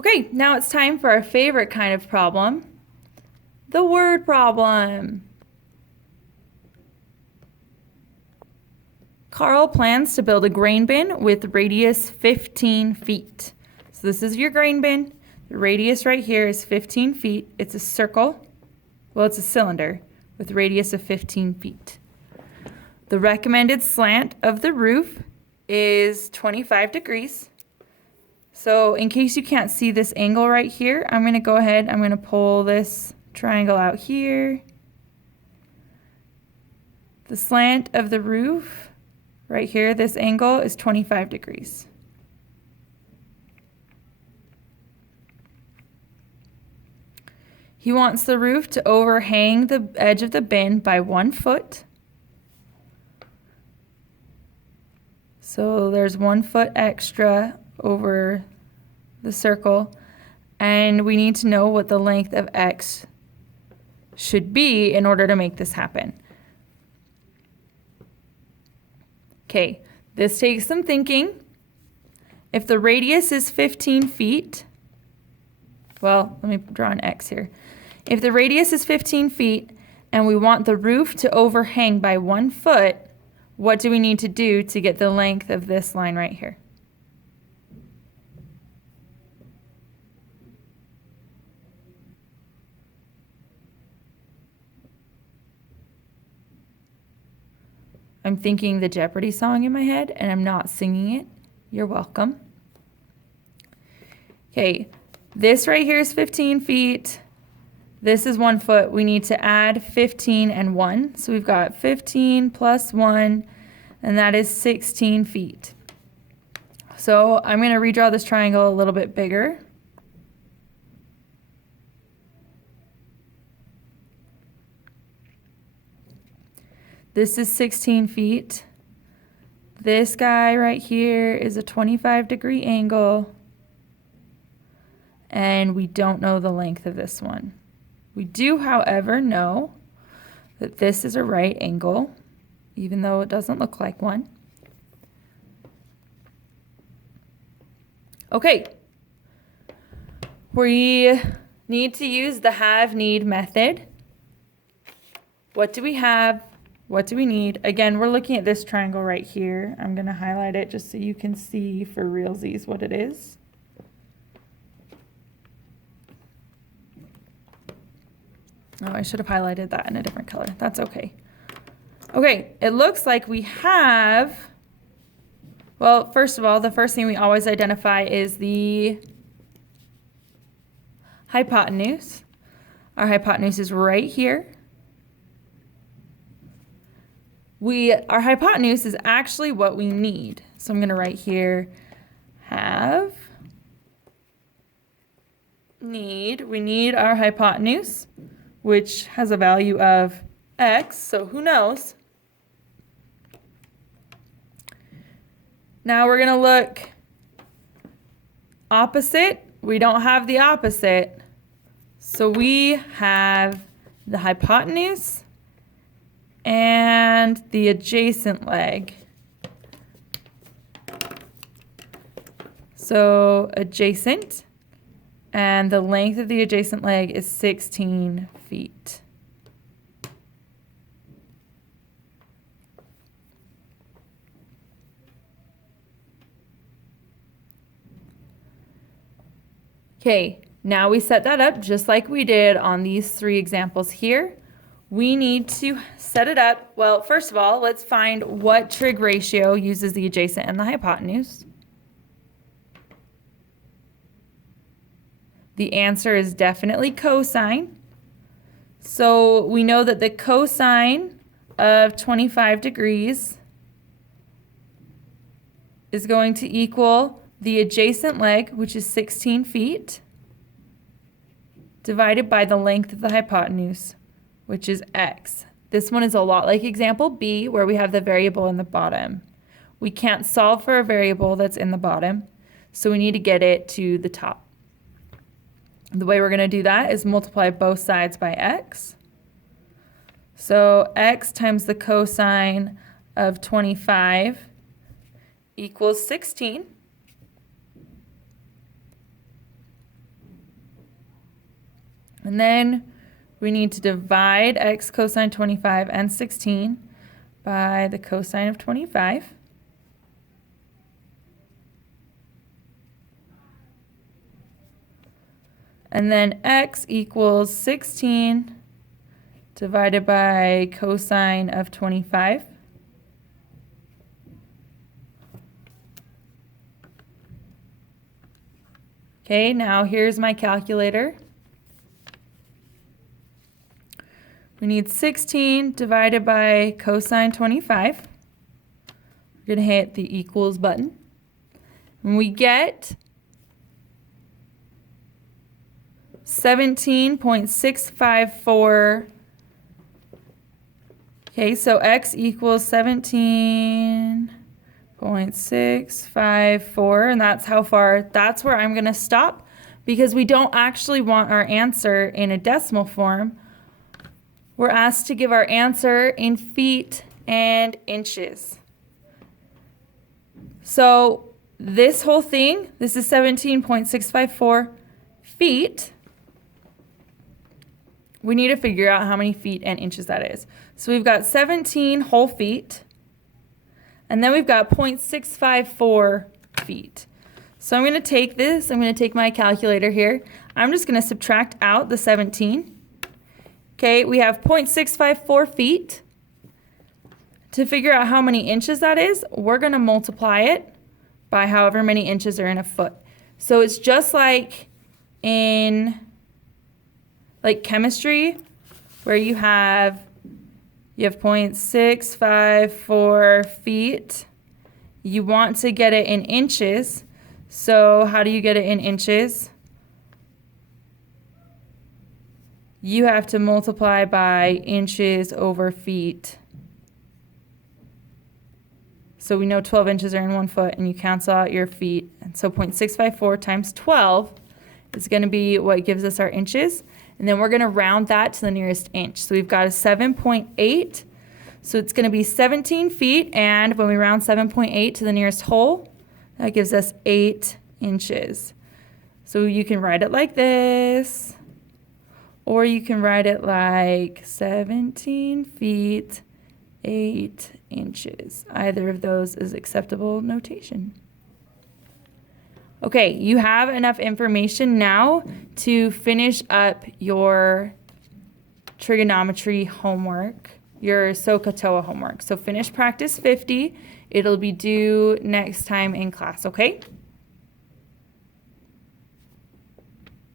Okay, now it's time for our favorite kind of problem, the word problem. Carl plans to build a grain bin with radius 15 feet. So this is your grain bin. The radius right here is 15 feet. It's a circle. Well, it's a cylinder with radius of 15 feet. The recommended slant of the roof is 25 degrees. So in case you can't see this angle right here, I'm going to go ahead, I'm going to pull this triangle out here. The slant of the roof right here, this angle is 25 degrees. He wants the roof to overhang the edge of the bin by 1 foot. So there's 1 foot extra over the circle, and we need to know what the length of X should be in order to make this happen. Okay, this takes some thinking. If the radius is 15 feet, well, let me draw an X here. If the radius is 15 feet and we want the roof to overhang by 1 foot, what do we need to do to get the length of this line right here? I'm thinking the Jeopardy song in my head and I'm not singing it. You're welcome. Okay, this right here is 15 feet. This is 1 foot. We need to add 15 and 1. So we've got 15 plus 1, and that is 16 feet. So I'm going to redraw this triangle a little bit bigger. This is 16 feet. This guy right here is a 25-degree angle. And we don't know the length of this one. We do, however, know that this is a right angle, even though it doesn't look like one. Okay. We need to use the have-need method. What do we have? What do we need? Again, we're looking at this triangle right here. I'm going to highlight it just so you can see for realsies what it is. Oh, I should have highlighted that in a different color. That's okay. Okay, it looks like we have, well, first of all, the first thing we always identify is the hypotenuse. Our hypotenuse is right here. Our hypotenuse is actually what we need. So I'm going to write here, have, need. We need our hypotenuse, which has a value of X, so who knows? Now we're going to look opposite. We don't have the opposite. So we have the hypotenuse and the adjacent leg. So adjacent, and the length of the adjacent leg is 16 feet. Okay, now we set that up just like we did on these 3 examples here. We need to set it up. Well, first of all, let's find what trig ratio uses the adjacent and the hypotenuse. The answer is definitely cosine. So we know that the cosine of 25 degrees is going to equal the adjacent leg, which is 16 feet, divided by the length of the hypotenuse, which is X. This one is a lot like example B, where we have the variable in the bottom. We can't solve for a variable that's in the bottom, so we need to get it to the top. The way we're going to do that is multiply both sides by X. So X times the cosine of 25 equals 16. And then we need to divide x cosine 25 and 16 by the cosine of 25. And then x equals 16 divided by cosine of 25. Okay, now here's my calculator. We need 16 divided by cosine 25. We're going to hit the equals button. And we get 17.654. Okay, so x equals 17.654, and that's how far, that's where I'm going to stop, because we don't actually want our answer in a decimal form. We're asked to give our answer in feet and inches. So this whole thing, this is 17.654 feet. We need to figure out how many feet and inches that is. So we've got 17 whole feet, and then we've got 0.654 feet. So I'm going to take this, I'm going to take my calculator here. I'm just going to subtract out the 17. Okay, we have 0.654 feet. To figure out how many inches that is, we're going to multiply it by however many inches are in a foot. So it's just like in chemistry, where you have 0.654 feet. You want to get it in inches. So how do you get it in inches? You have to multiply by inches over feet. So we know 12 inches are in 1 foot, and you cancel out your feet. And so 0.654 times 12 is going to be what gives us our inches. And then we're going to round that to the nearest inch. So we've got a 7.8. So it's going to be 17 feet. And when we round 7.8 to the nearest whole, that gives us 8 inches. So you can write it like this. Or you can write it like 17 feet, 8 inches. Either of those is acceptable notation. Okay, you have enough information now to finish up your trigonometry homework, your SOHCAHTOA homework. So finish practice 50. It'll be due next time in class, okay?